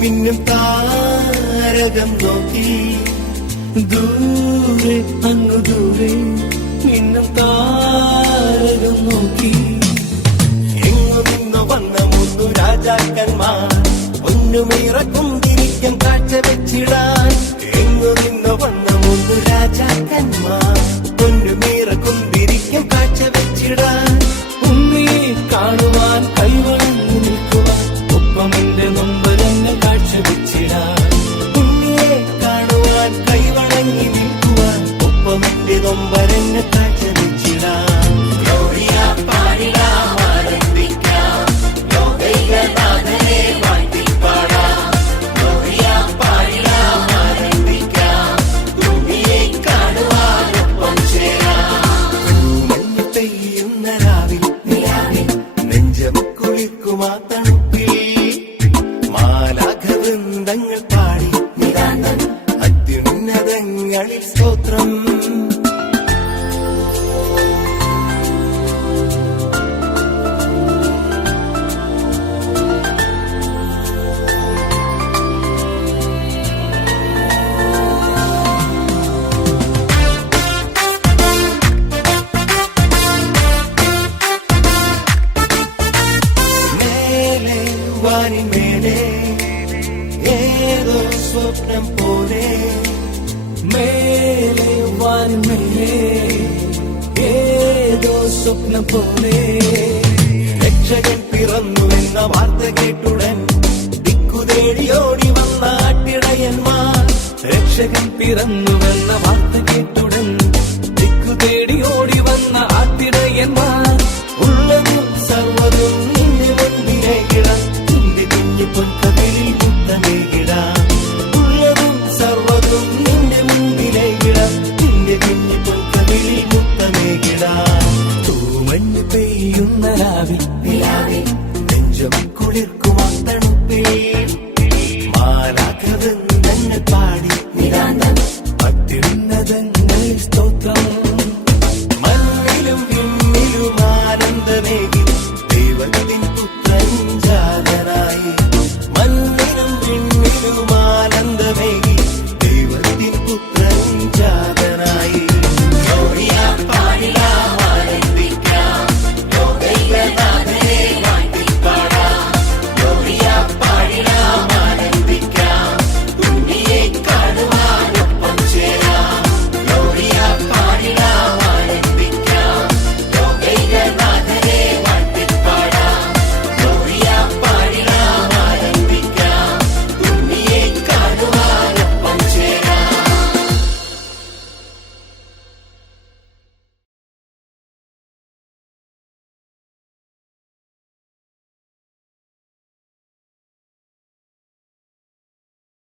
മിന്നും താരകം നോക്കി ദൂരെ അങ്ങു ദൂരെ മിന്നും താരകം നോക്കി എങ്ങു നിന്നു വന്ന മുന്നു രാജാക്കന്മാർ ഒന്നുമിറക്കുംതിരിക്കാൻ കാഴ്ച വെച്ചിടാൻ എങ്ങു നിന്നു വന്ന മുന്നു രാജാക്കന്മാർ ഒന്നുമിറക്കുംതിരിക്കാൻ കാഴ്ച വെച്ചിടാൻ ഉണ്ണി കാണുവാൻ കൈവണങ്ങി നിൽക്കുവാൻ ഒപ്പമെന്റെ നൊമ്പരങ്ങൾ കാഴ്ച വെച്ചിടാൻ ഉണ്ണിയെ കാണുവാൻ കൈവണങ്ങി നിൽക്കുവാൻ ഒപ്പമെന്റെ നൊമ്പരങ്ങൾ കാഴ്ച വെച്ചിടാൻ മാലാഖവൃന്ദങ്ങൾ പാടി അത്യുന്നതങ്ങളിൽ സ്തോത്രം മേലെ ഏതോ സ്വപ്നം പോലെ മേലെ വാൻമേലെ ഏതോ സ്വപ്നം പോലെ രക്ഷകൻ പിറന്നുവെന്ന വാർത്ത കേട്ടുടൻ ദിക്കുതേടി ഓടി വന്ന ആട്ടിടയന്മാർ രക്ഷകൻ പിറന്നുവെന്ന വാർത്ത കേട്ടുടൻ ദിക്കുതേടി ഓടി വന്ന ആട്ടിടയന്മാർ ഉള്ളതും സർവ്വതും നിന്റെ മുൻപിലേക്കിടാം പൊൻകവിളിൽ മുത്തമേകിടാം ഉള്ളതും സർവ്വതും നിന്റെ മുൻപിലേക്കിടാം നിന്റെ കുഞ്ഞു പൊൻകവിളിൽ മുത്തമേകിടാം തൂമഞ്ഞ് പെയ്യുന്ന രാവിൽ നെഞ്ചം കുളിർക്കും